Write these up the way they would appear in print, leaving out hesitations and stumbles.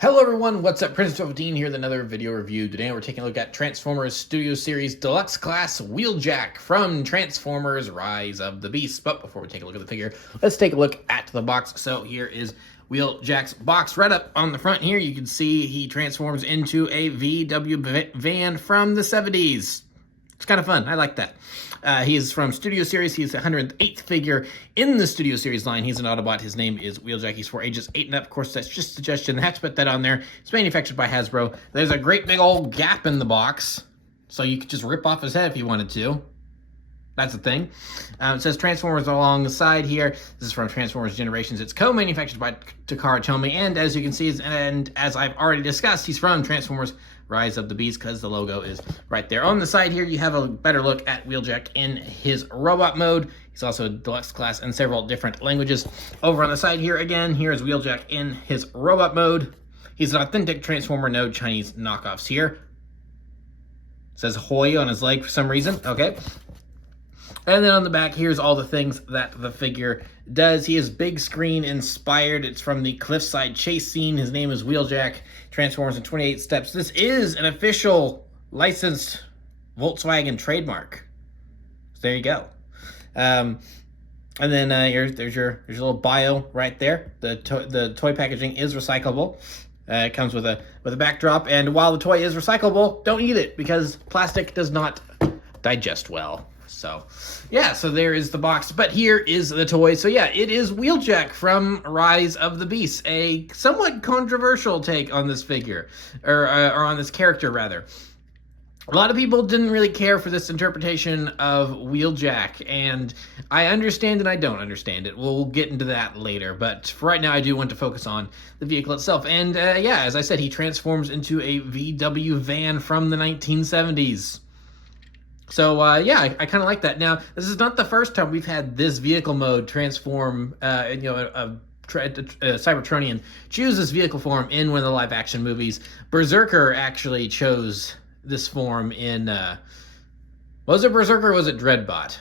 Hello everyone, what's up? Prince 15 here with another video review. Today we're taking a look at Transformers Studio Series Deluxe Class Wheeljack from Transformers Rise of the Beast. But before we take a look at the figure, let's take a look at the box. So here is Wheeljack's box. Right up on the front here, you can see he transforms into a VW van from the 70s. It's kind of fun. I like that. He's from Studio Series. He's the 108th figure in the Studio Series line. He's an Autobot. His name is Wheeljack. He's for ages 8 and up. Of course, that's just a suggestion. They have to put that on there. It's manufactured by Hasbro. There's a great big old gap in the box, so you could just rip off his head if you wanted to. That's the thing. It says Transformers along the side here. This is from Transformers Generations. It's co-manufactured by Takara Tomy, and as you can see, and as I've already discussed, he's from Transformers Rise of the Beast because the logo is right there. On the side here, you have a better look at Wheeljack in his robot mode. He's also a deluxe class in several different languages. Over on the side here, again, here's Wheeljack in his robot mode. He's an authentic Transformer, no Chinese knockoffs here. It says Hoi on his leg for some reason. Okay. And then on the back, here's all the things that the figure does. He is big screen inspired. It's from the cliffside chase scene. His name is Wheeljack. Transforms in 28 steps. This is an official licensed Volkswagen trademark. So there you go. And then there's your little bio right there. The toy packaging is recyclable. It comes with a backdrop. And while the toy is recyclable, don't eat it because plastic does not digest well. So, yeah, so there is the box. But here is the toy. So, yeah, it is Wheeljack from Rise of the Beast. A somewhat controversial take on this figure, or on this character, rather. A lot of people didn't really care for this interpretation of Wheeljack, and I understand and I don't understand it. We'll get into that later, but for right now, I do want to focus on the vehicle itself. And, yeah, as I said, he transforms into a VW van from the 1970s. So, yeah, I kind of like that. Now, this is not the first time we've had this vehicle mode transform, a Cybertronian choose this vehicle form in one of the live-action movies. Berserker actually chose this form in, was it Berserker or was it Dreadbot?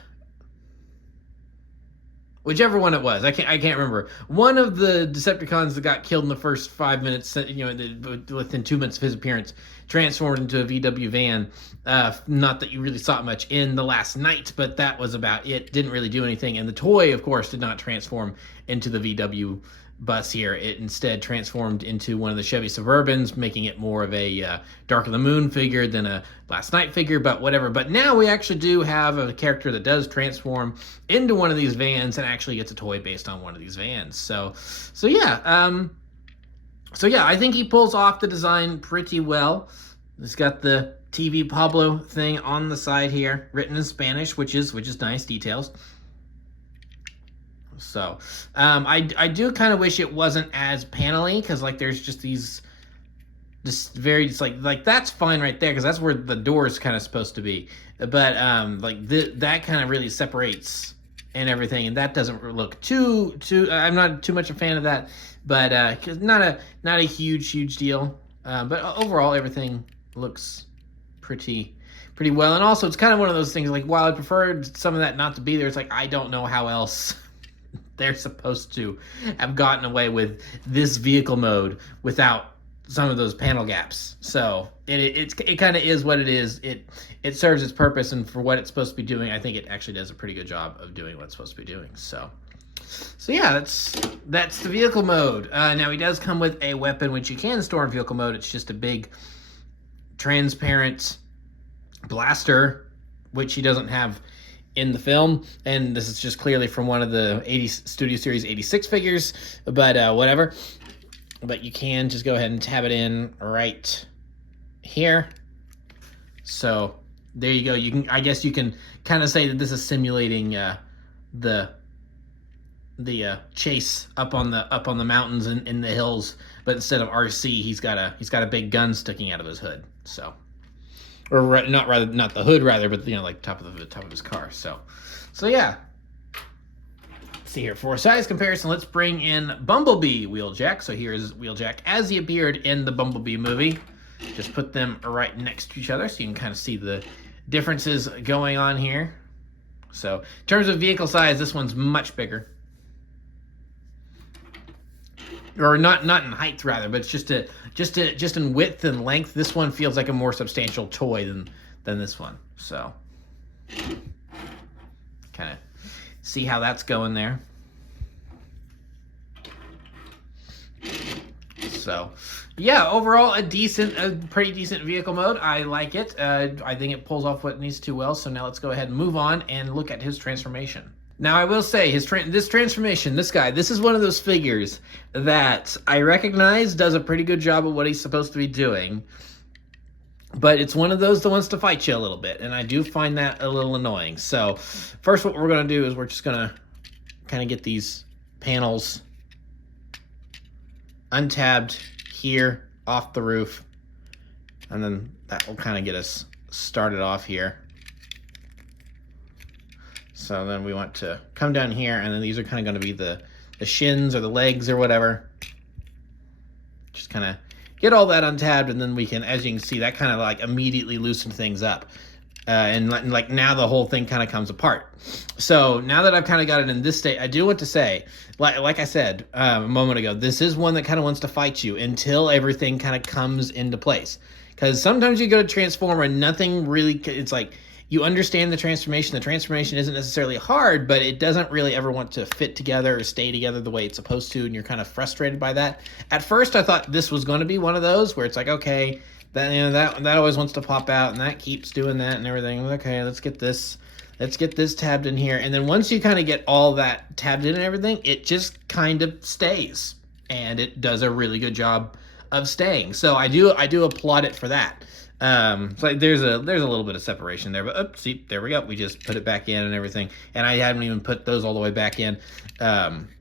Whichever one it was, I can't remember. One of the Decepticons that got killed in the first 5 minutes, within 2 minutes of his appearance, transformed into a VW van. Not that you really saw it much in The Last Night, but that was about it. Didn't really do anything. And the toy, of course, did not transform into the VW bus here. It instead transformed into one of the Chevy Suburbans, making it more of a Dark of the Moon figure than a Last Night figure, but whatever. But now we actually do have a character that does transform into one of these vans and actually gets a toy based on one of these vans. So yeah, I think he pulls off the design pretty well. It's got the TV Pablo thing on the side here, written in Spanish, which is nice details. So, I do kind of wish it wasn't as panel-y, because, like, there's just these, like, that's fine right there, because that's where the door is kind of supposed to be. But, that kind of really separates and everything, and that doesn't look too, I'm not too much a fan of that, but, cause not a huge deal. But overall, everything looks pretty well, and also, it's kind of one of those things, like, while I preferred some of that not to be there, it's like, I don't know how else they're supposed to have gotten away with this vehicle mode without some of those panel gaps. So it kind of is what it is. It serves its purpose, and for what it's supposed to be doing, I think it actually does a pretty good job of doing what it's supposed to be doing. So yeah, that's the vehicle mode. Now he does come with a weapon which you can store in vehicle mode. It's just a big transparent blaster, which he doesn't have in the film, and this is just clearly from one of the Studio Series 86 figures, but whatever. But you can just go ahead and tab it in right here. So there you go. I guess you can kind of say that this is simulating the chase up on the mountains and in the hills, but instead of RC, he's got a big gun sticking out of his hood. So. Or not the hood, rather, but like top of his car. So yeah. Let's see here, for a size comparison, let's bring in Bumblebee Wheeljack. So here is Wheeljack as he appeared in the Bumblebee movie. Just put them right next to each other so you can kind of see the differences going on here. So in terms of vehicle size, this one's much bigger. or not in height rather, but it's just in width and length. This one feels like a more substantial toy than this one. So kind of see how that's going there. So yeah, overall a pretty decent vehicle mode. I like it. I think it pulls off what it needs to well. So now let's go ahead and move on and look at his transformation. Now I will say this transformation, this guy, this is one of those figures that I recognize does a pretty good job of what he's supposed to be doing. But it's one of those that wants to fight you a little bit, and I do find that a little annoying. So first what we're going to do is we're just going to kind of get these panels untabbed here off the roof, and then that will kind of get us started off here. So then we want to come down here, and then these are kind of going to be the shins or the legs or whatever. Just kind of get all that untabbed, and then we can, as you can see, that kind of like immediately loosened things up. And like now the whole thing kind of comes apart. So now that I've kind of got it in this state, I do want to say, like I said a moment ago, this is one that kind of wants to fight you until everything kind of comes into place. Because sometimes you go to Transformer and nothing really, it's like you understand the transformation. The transformation isn't necessarily hard, but it doesn't really ever want to fit together or stay together the way it's supposed to, and you're kind of frustrated by that. At first, I thought this was going to be one of those where it's like, okay, that always wants to pop out, and that keeps doing that and everything. Okay, let's get this tabbed in here, and then once you kind of get all that tabbed in and everything, it just kind of stays, and it does a really good job of staying. So I do applaud it for that. So like there's a little bit of separation there, but see, there we go. We just put it back in and everything, and I haven't even put those all the way back in.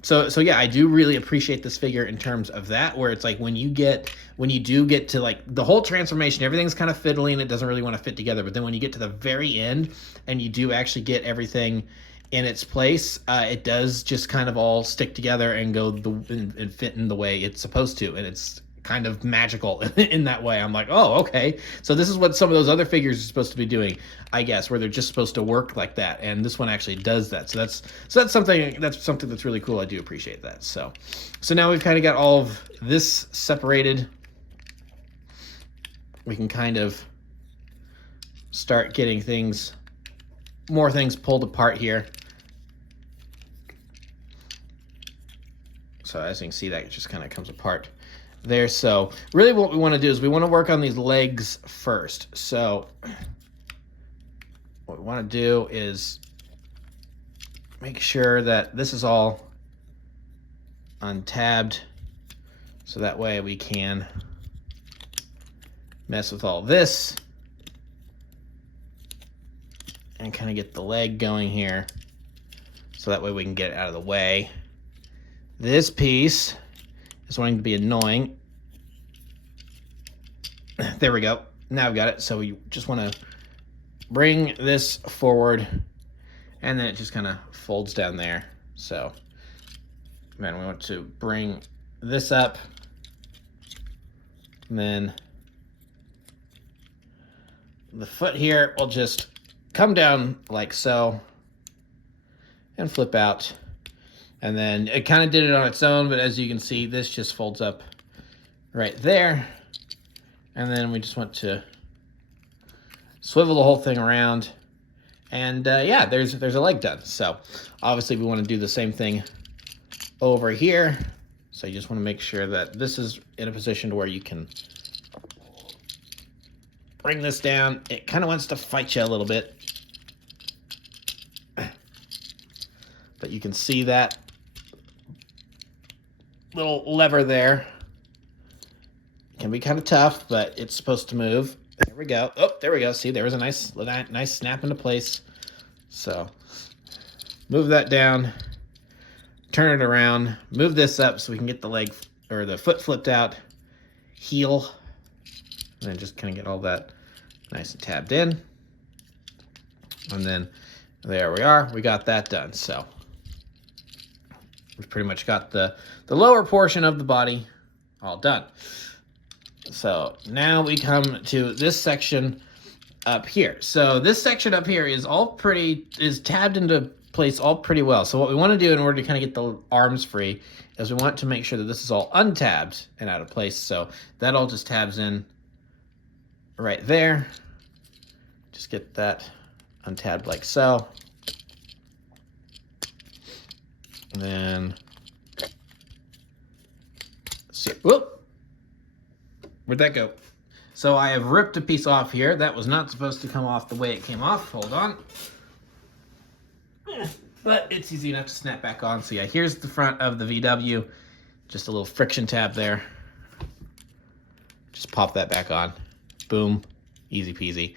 So yeah, I do really appreciate this figure in terms of that, where it's like when you do get to like the whole transformation, everything's kind of fiddly and it doesn't really want to fit together. But then when you get to the very end and you do actually get everything in its place, it does just kind of all stick together and go and fit in the way it's supposed to, and it's kind of magical in that way. I'm like, oh, okay. So this is what some of those other figures are supposed to be doing, I guess, where they're just supposed to work like that. And this one actually does that. So that's something that's really cool. I do appreciate that. So now we've kind of got all of this separated. We can kind of start getting more things pulled apart here. So as you can see, that just kind of comes apart there. So really what we want to do is we want to work on these legs first. So what we want to do is make sure that this is all untabbed, so that way we can mess with all this and kind of get the leg going here, so that way we can get it out of the way. This piece is wanting to be annoying. There we go. Now I've got it. So we just want to bring this forward, and then it just kind of folds down there. So then we want to bring this up, and then the foot here will just come down like so and flip out. And then it kind of did it on its own, but as you can see, this just folds up right there. And then we just want to swivel the whole thing around. And yeah, there's a leg done. So obviously we want to do the same thing over here. So you just want to make sure that this is in a position to where you can bring this down. It kind of wants to fight you a little bit, but you can see that little lever there can be kind of tough, but it's supposed to move. There we go. Oh, there we go. See, there was a nice snap into place. So move that down, turn it around, move this up so we can get the leg or the foot flipped out, heel, and then just kind of get all that nice and tabbed in. And then there we are. We got that done. So we've pretty much got the lower portion of the body all done. So now we come to this section up here. So this section up here is tabbed into place all pretty well. So what we want to do in order to kind of get the arms free is we want to make sure that this is all untabbed and out of place. So that all just tabs in right there. Just get that untabbed like so. And then, see, whoop, where'd that go? So I have ripped a piece off here. That was not supposed to come off the way it came off. Hold on. But it's easy enough to snap back on. So yeah, here's the front of the VW. Just a little friction tab there. Just pop that back on. Boom. Easy peasy.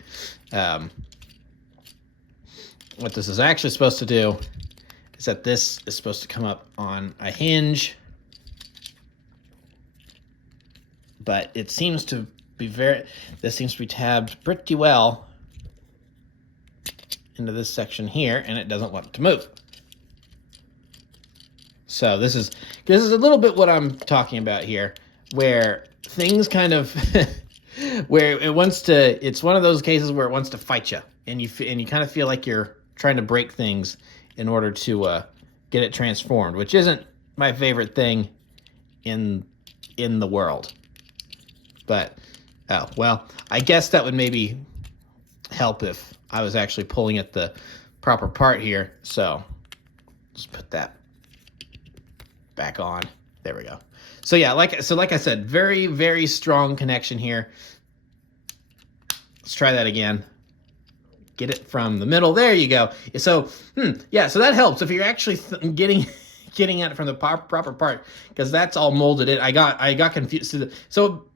What this is actually supposed to do is that this is supposed to come up on a hinge. But it seems to be this seems to be tabbed pretty well into this section here, and it doesn't want to move. So this is a little bit what I'm talking about here, where things kind of where it's one of those cases where it wants to fight you, and you kind of feel like you're trying to break things in order to get it transformed, which isn't my favorite thing in the world. But oh well, I guess that would maybe help if I was actually pulling at the proper part here. So just put that back on. There we go. So yeah, like I said, very, very strong connection here. Let's try that again. Get it from the middle. There you go. So yeah, so that helps if you're actually getting at it from the proper part, because that's all molded in. I got confused. So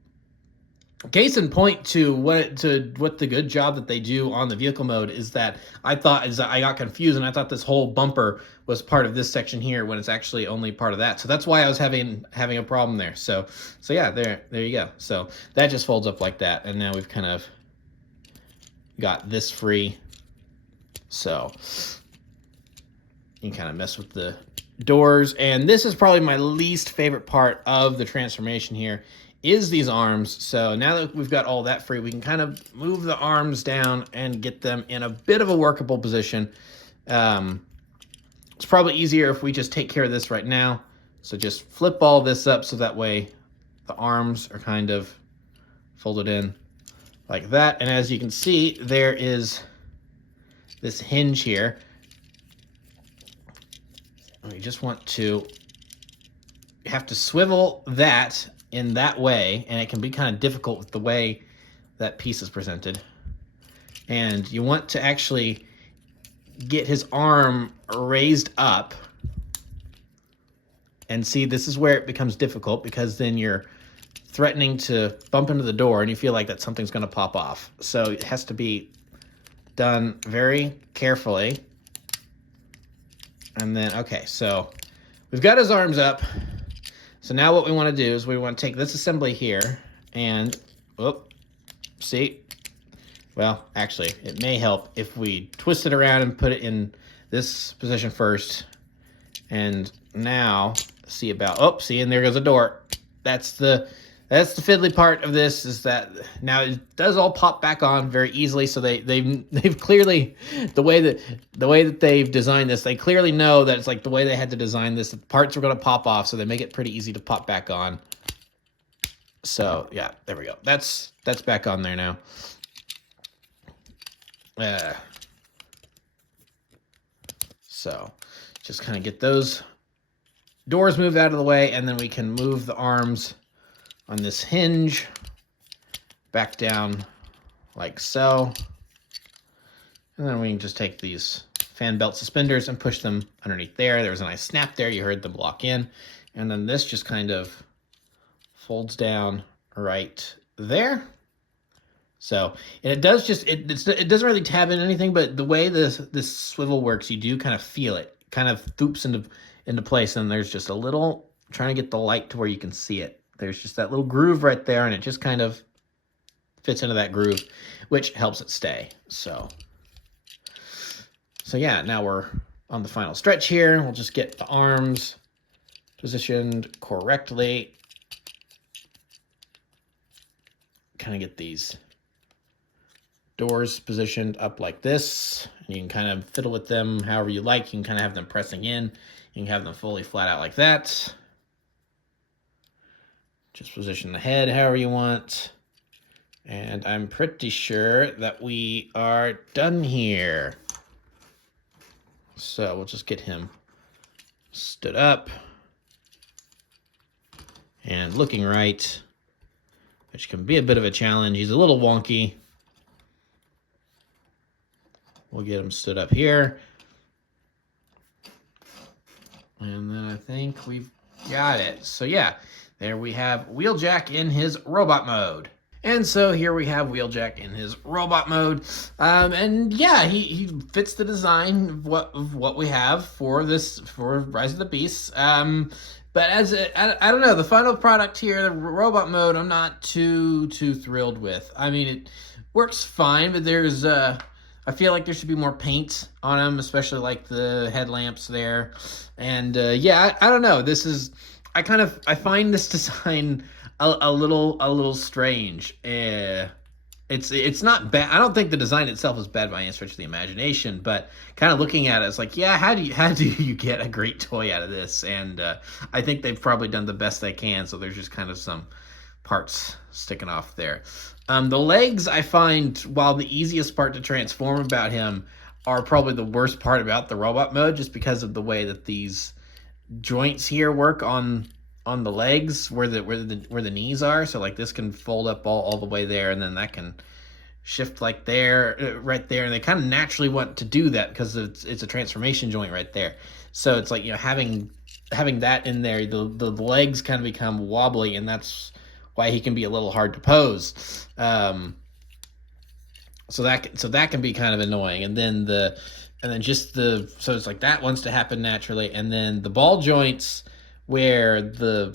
case in point to what the good job that they do on the vehicle mode is that I got confused, and I thought this whole bumper was part of this section here when it's actually only part of that. So that's why I was having a problem there. So yeah, there you go. So that just folds up like that, and now we've kind of got this free. So you can kind of mess with the doors, and this is probably my least favorite part of the transformation here, is these arms. So now that we've got all that free, we can kind of move the arms down and get them in a bit of a workable position. It's probably easier if we just take care of this right now. So just flip all this up so that way the arms are kind of folded in like that. And as you can see, there is this hinge here. We just want to have to swivel that in that way, and it can be kind of difficult with the way that piece is presented. And you want to actually get his arm raised up, and see, this is where it becomes difficult, because then you're threatening to bump into the door and you feel like that something's going to pop off. So it has to be done very carefully. And then, okay, so we've got his arms up. So now what we want to do is we want to take this assembly here and, see? Well, actually, it may help if we twist it around and put it in this position first. And now, see about, see, and there goes a door. That's the fiddly part of this, is that now it does all pop back on very easily. So they've clearly, the way that they've designed this, they clearly know that it's like the way they had to design this. The parts are going to pop off, so they make it pretty easy to pop back on. So yeah, there we go. That's back on there now. So just kind of get those doors moved out of the way, and then we can move the arms on this hinge back down like so. And then we can just take these fan belt suspenders and push them underneath there. There was a nice snap there. You heard them lock in. And then this just kind of folds down right there. So, and it does just, it doesn't really tab in anything, but the way this swivel works, you do kind of feel it. Kind of thoops into place, and there's just a little, trying to get the light to where you can see it. There's just that little groove right there, and it just kind of fits into that groove, which helps it stay. So yeah, now we're on the final stretch here. We'll just get the arms positioned correctly. Kind of get these doors positioned up like this, and you can kind of fiddle with them however you like. You can kind of have them pressing in. You can have them fully flat out like that. Just position the head however you want. And I'm pretty sure that we are done here. So we'll just get him stood up and looking right, which can be a bit of a challenge. He's a little wonky. We'll get him stood up here. And then I think we've got it. So yeah, there we have Wheeljack in his robot mode. And so here we have Wheeljack in his robot mode. And yeah, he fits the design of what we have for Rise of the Beasts. But I don't know, the final product here, the robot mode, I'm not too thrilled with. I mean, it works fine, but there's I feel like there should be more paint on him, especially like the headlamps there. And yeah, I don't know. I find this design a little strange. It's not bad. I don't think the design itself is bad by any stretch of the imagination, but kind of looking at it, it's like, yeah, how do you get a great toy out of this? And I think they've probably done the best they can, so there's just kind of some parts sticking off there. The legs, I find, while the easiest part to transform about him, are probably the worst part about the robot mode, just because of the way that these joints here work on the legs where the knees are. So like this can fold up all the way there, and then that can shift like there, right there, and they kind of naturally want to do that because it's a transformation joint right there. So it's like, you know, having that in there, the legs kind of become wobbly, and that's why he can be a little hard to pose. So that can be kind of annoying. And then so it's like that wants to happen naturally, and then the ball joints where the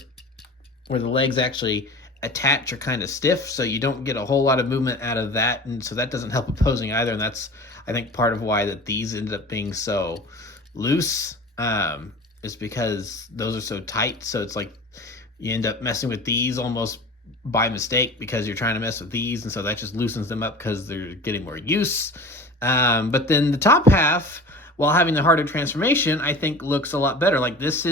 legs actually attach are kind of stiff, so you don't get a whole lot of movement out of that, and so that doesn't help with posing either. And that's, I think, part of why that these ended up being so loose, is because those are so tight. So it's like you end up messing with these almost by mistake because you're trying to mess with these, and so that just loosens them up because they're getting more use. But then the top half, while having the harder transformation, I think looks a lot better. Like this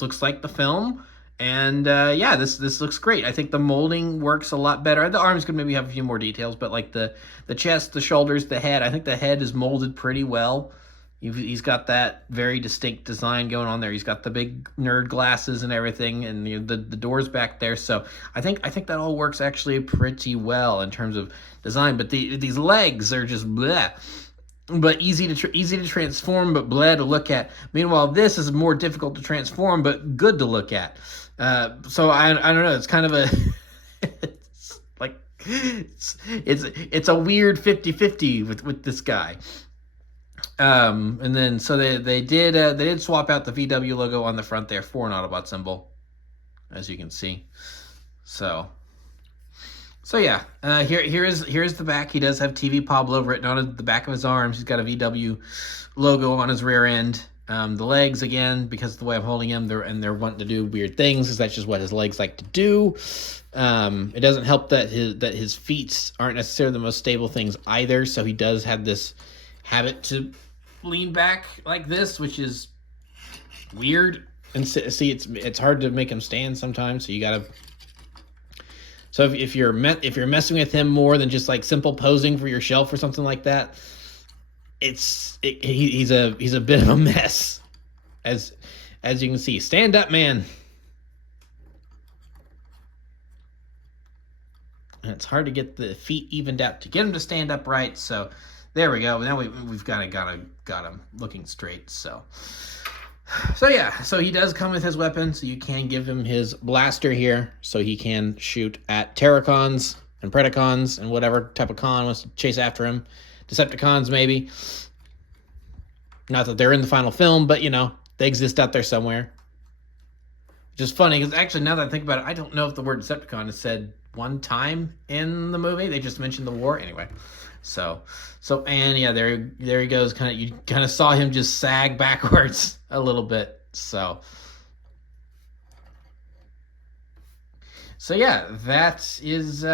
looks like the film, and yeah, this looks great. I think the molding works a lot better. The arms could maybe have a few more details, but like the chest, the shoulders, the head, I think the head is molded pretty well. He's got that very distinct design going on there. He's got the big nerd glasses and everything, and the doors back there. So I think that all works actually pretty well in terms of design. But these legs are just bleh. But easy to transform, but bleh to look at. Meanwhile, this is more difficult to transform, but good to look at. So I don't know. It's kind of a it's like it's a weird 50-50 with this guy. And then so they did swap out the VW logo on the front there for an Autobot symbol, as you can see. So yeah, here's the back. He does have TV Pablo written on the back of his arms. He's got a VW logo on his rear end. The legs, again, because of the way I'm holding him, they're wanting to do weird things, because that's just what his legs like to do. It doesn't help that his feet aren't necessarily the most stable things either. So he does have this habit to lean back like this, which is weird. And see, it's hard to make him stand sometimes. So you gotta. So if you're messing with him more than just like simple posing for your shelf or something like that, he's a bit of a mess, as you can see. Stand up, man. And it's hard to get the feet evened out to get him to stand up right. So there we go. Now we've got him looking straight. So yeah, so he does come with his weapon, so you can give him his blaster here, so he can shoot at Terracons and Predacons and whatever type of con wants to chase after him. Decepticons, maybe. Not that they're in the final film, but, you know, they exist out there somewhere. Which is funny, because actually, now that I think about it, I don't know if the word Decepticon is said one time in the movie. They just mentioned the war. Anyway. So and yeah, there he goes. You kind of saw him just sag backwards a little bit. So So yeah, that is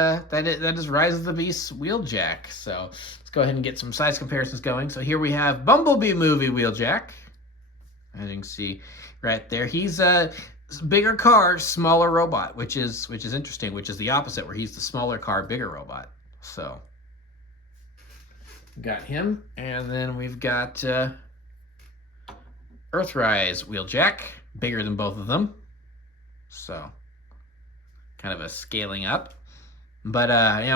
Rise of the Beast Wheeljack. So let's go ahead and get some size comparisons going. So here we have Bumblebee movie Wheeljack. As you can see right there, he's a bigger car, smaller robot, which is interesting. Which is the opposite, where he's the smaller car, bigger robot. So got him, and then we've got Earthrise Wheeljack, bigger than both of them. So kind of a scaling up. But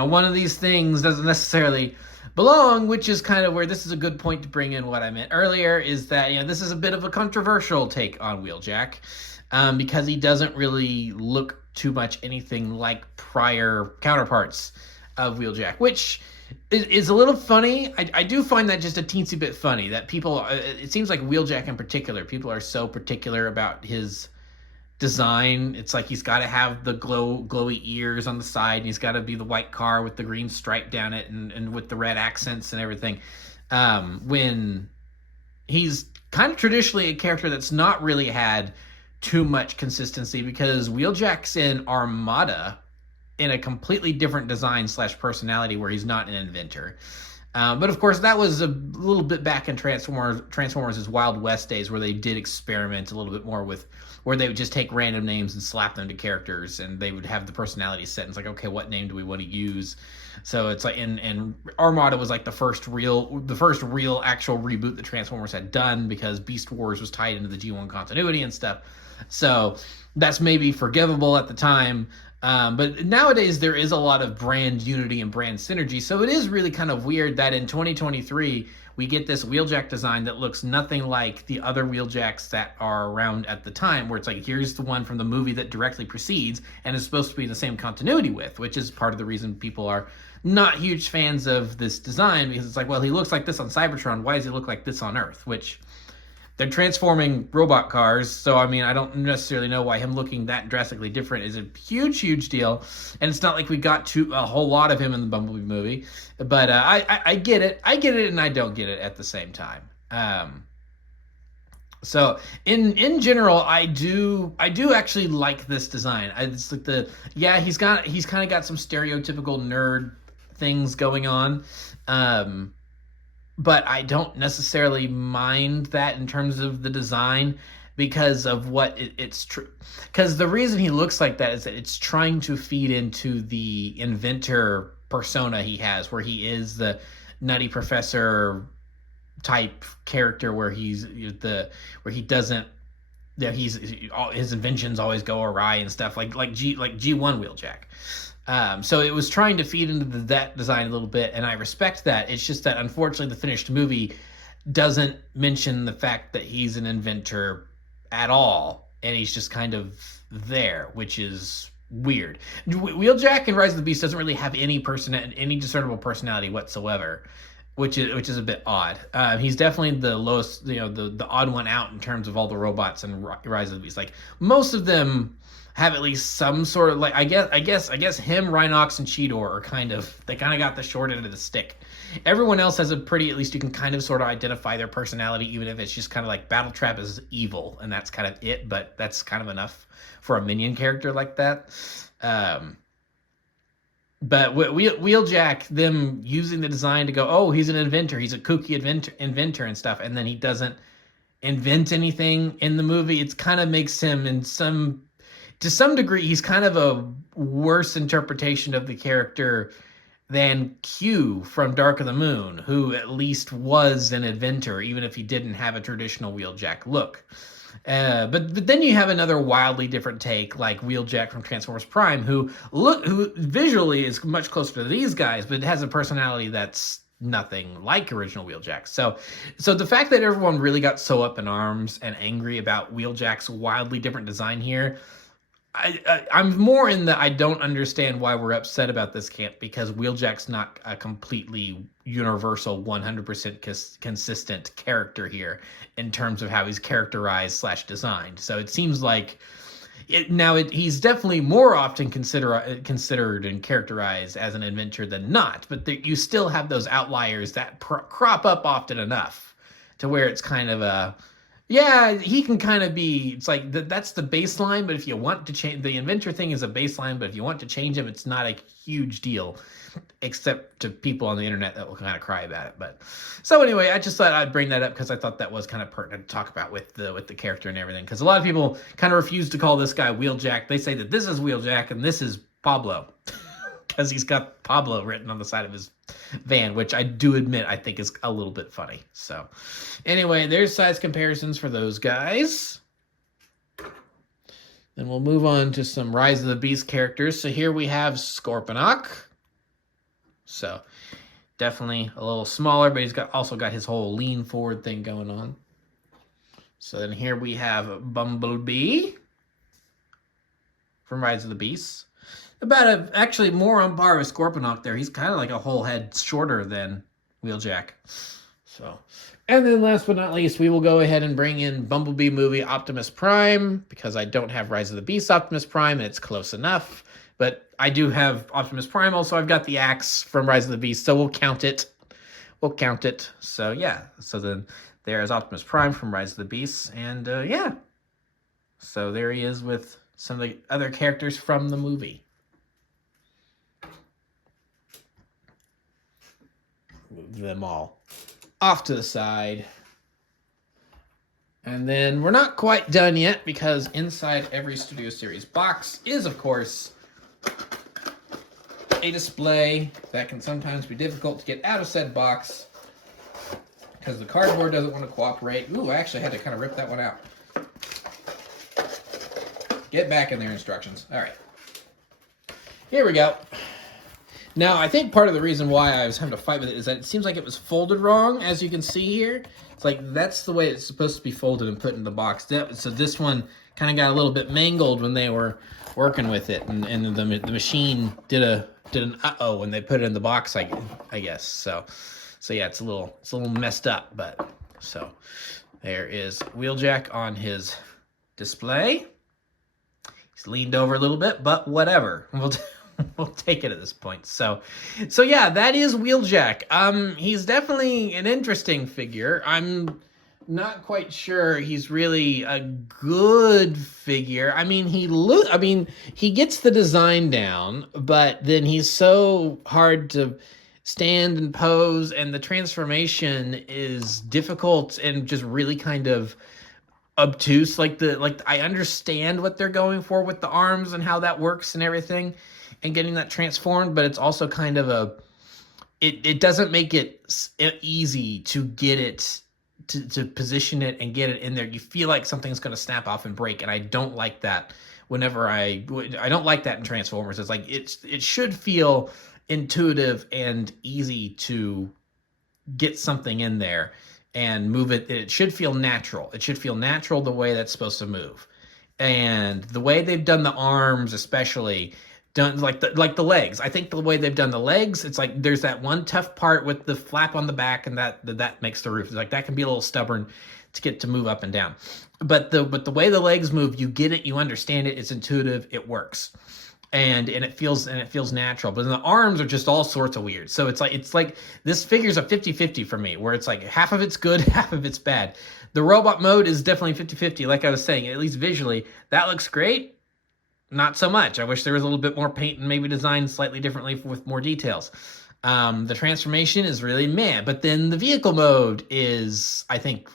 one of these things doesn't necessarily belong, which is kind of where this is a good point to bring in what I meant earlier, is that this is a bit of a controversial take on Wheeljack, because he doesn't really look too much anything like prior counterparts of Wheeljack, which is a little funny. I do find that just a teensy bit funny, that people, it seems like Wheeljack in particular, people are so particular about his design. It's like he's got to have the glowy ears on the side, and he's got to be the white car with the green stripe down it, and with the red accents and everything, when he's kind of traditionally a character that's not really had too much consistency, because Wheeljack's in Armada in a completely different design / personality, where he's not an inventor. But of course, that was a little bit back in Transformers' Wild West days, where they did experiment a little bit more with, where they would just take random names and slap them to characters, and they would have the personality set. And it's like, okay, what name do we want to use? So it's like, and Armada was like the first real actual reboot that Transformers had done, because Beast Wars was tied into the G1 continuity and stuff. So that's maybe forgivable at the time. But nowadays there is a lot of brand unity and brand synergy, so it is really kind of weird that in 2023 we get this Wheeljack design that looks nothing like the other Wheeljacks that are around at the time, where it's like, here's the one from the movie that directly precedes and is supposed to be in the same continuity with, which is part of the reason people are not huge fans of this design, because it's like, well, he looks like this on Cybertron, why does he look like this on Earth? Which, they're transforming robot cars, so I mean, I don't necessarily know why him looking that drastically different is a huge deal. And it's not like we got a whole lot of him in the Bumblebee movie, but I get it, and I don't get it at the same time. So in general, I do actually like this design. It's like he's kind of got some stereotypical nerd things going on. But I don't necessarily mind that in terms of the design, because of what it's true. Because the reason he looks like that is that it's trying to feed into the inventor persona he has, where he is the nutty professor type character, where his inventions always go awry and stuff, like G1 Wheeljack. So it was trying to feed into that design a little bit, and I respect that. It's just that, unfortunately, the finished movie doesn't mention the fact that he's an inventor at all, and he's just kind of there, which is weird. Wheeljack in Rise of the Beast doesn't really have any discernible personality whatsoever, which is a bit odd. He's definitely the lowest, the odd one out in terms of all the robots in Rise of the Beast. Like, most of them have at least some sort of, like, I guess him, Rhinox, and Cheetor are kind of got the short end of the stick. Everyone else has at least you can kind of sort of identify their personality, even if it's just kind of like Battletrap is evil, and that's kind of it, but that's kind of enough for a minion character like that. But Wheeljack, them using the design to go, oh, he's an inventor, he's a kooky inventor and stuff, and then he doesn't invent anything in the movie, it kind of makes him, to some degree, he's kind of a worse interpretation of the character than Q from Dark of the Moon, who at least was an inventor, even if he didn't have a traditional Wheeljack look. But then you have another wildly different take, like Wheeljack from Transformers Prime, who visually is much closer to these guys, but has a personality that's nothing like original Wheeljack. So the fact that everyone really got so up in arms and angry about Wheeljack's wildly different design here, I'm more in the I don't understand why we're upset about this camp, because Wheeljack's not a completely universal 100% consistent character here in terms of how he's characterized / designed. So it seems like he's definitely more often considered and characterized as an inventor than not, but you still have those outliers that crop up often enough to where it's kind of Yeah, he can kind of be. It's like that's the baseline, but if you want to change, the inventor thing is a baseline, but if you want to change him, it's not a huge deal, except to people on the internet that will kind of cry about it. But so anyway, I just thought I'd bring that up because I thought that was kind of pertinent to talk about with the character and everything. Because a lot of people kind of refuse to call this guy Wheeljack. They say that this is Wheeljack and this is Pablo, because he's got Pablo written on the side of his van, which I do admit I think is a little bit funny. So anyway, there's size comparisons for those guys. Then we'll move on to some Rise of the Beast characters. So here we have Scorponok. So definitely a little smaller, but he's also got his whole lean forward thing going on. So then here we have Bumblebee from Rise of the Beasts. Actually more on par with Scorponok there. He's kind of like a whole head shorter than Wheeljack. So, and then last but not least, we will go ahead and bring in Bumblebee movie Optimus Prime, because I don't have Rise of the Beast Optimus Prime, and it's close enough. But I do have Optimus Prime, also I've got the axe from Rise of the Beast, so we'll count it. We'll count it. So yeah, so then there is Optimus Prime from Rise of the Beasts, and yeah. So there he is with some of the other characters from the movie. Move them all off to the side. And then we're not quite done yet, because inside every Studio Series box is, of course, a display that can sometimes be difficult to get out of said box because the cardboard doesn't want to cooperate. Ooh, I actually had to kind of rip that one out. Get back in their instructions. All right. Here we go. Now, I think part of the reason why I was having to fight with it is that it seems like it was folded wrong, as you can see here. It's like, that's the way it's supposed to be folded and put in the box. So this one kind of got a little bit mangled when they were working with it, and the machine did an uh-oh when they put it in the box, I guess. So yeah, it's a little messed up, but so there is Wheeljack on his display. He's leaned over a little bit, but whatever. We'll take it at this point. So yeah, that is Wheeljack. He's definitely an interesting figure. I'm not quite sure he's really a good figure. I mean, he gets the design down, but then he's so hard to stand and pose, and the transformation is difficult and just really kind of obtuse. Like I understand what they're going for with the arms and how that works and everything, and getting that transformed, but it's also kind of it doesn't make it easy to get it to position it and get it in there. You feel like something's going to snap off and break, and I don't like that. Whenever I don't like that in Transformers. It's like it should feel intuitive and easy to get something in there and move it. It should feel natural. It should feel natural the way that's supposed to move, and the way they've done the arms, especially. Done like the legs. I think the way they've done the legs, it's like there's that one tough part with the flap on the back, and that makes the roof. It's like that can be a little stubborn to get to move up and down. But the way the legs move, you get it, you understand it, it's intuitive, it works. And it feels natural. But then the arms are just all sorts of weird. So it's like this figure's a 50-50 for me, where it's like half of it's good, half of it's bad. The robot mode is definitely 50-50, like I was saying, at least visually. That looks great. Not so much. I wish there was a little bit more paint and maybe designed slightly differently with more details. The transformation is really meh, but then the vehicle mode is, I think,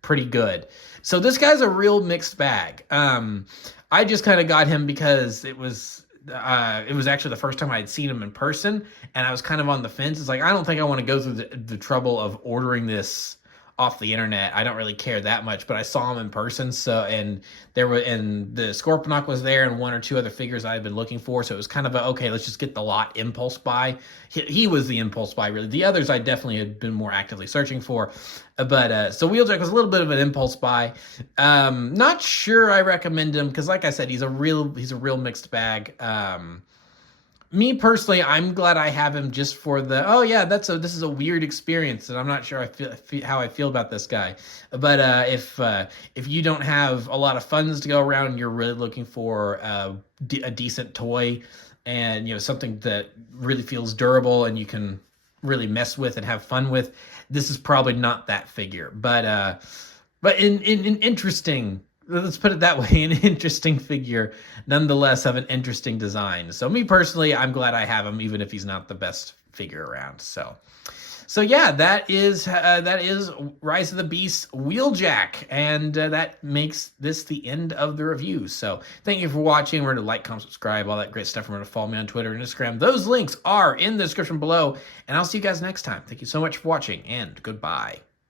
pretty good. So this guy's a real mixed bag. I just kind of got him because it was actually the first time I had seen him in person, and I was kind of on the fence. It's like, I don't think I want to go through the trouble of ordering this off the internet. I don't really care that much, but I saw him in person. So, and the Scorponok was there, and one or two other figures I had been looking for. So it was kind of okay, let's just get the lot impulse buy. He was the impulse buy, really. The others I definitely had been more actively searching for. But so Wheeljack was a little bit of an impulse buy. Not sure I recommend him, because like I said, he's a real mixed bag. Me personally, I'm glad I have him just for the, oh yeah, this is a weird experience, and I'm not sure how I feel about this guy. But if you don't have a lot of funds to go around, and you're really looking for a decent toy, and something that really feels durable and you can really mess with and have fun with, this is probably not that figure. But But in interesting, let's put it that way, an interesting figure, nonetheless, of an interesting design. So me personally, I'm glad I have him, even if he's not the best figure around. So yeah, that is Rise of the Beast Wheeljack, and that makes this the end of the review. So thank you for watching. Remember to like, comment, subscribe, all that great stuff. Remember to follow me on Twitter and Instagram. Those links are in the description below, and I'll see you guys next time. Thank you so much for watching, and goodbye.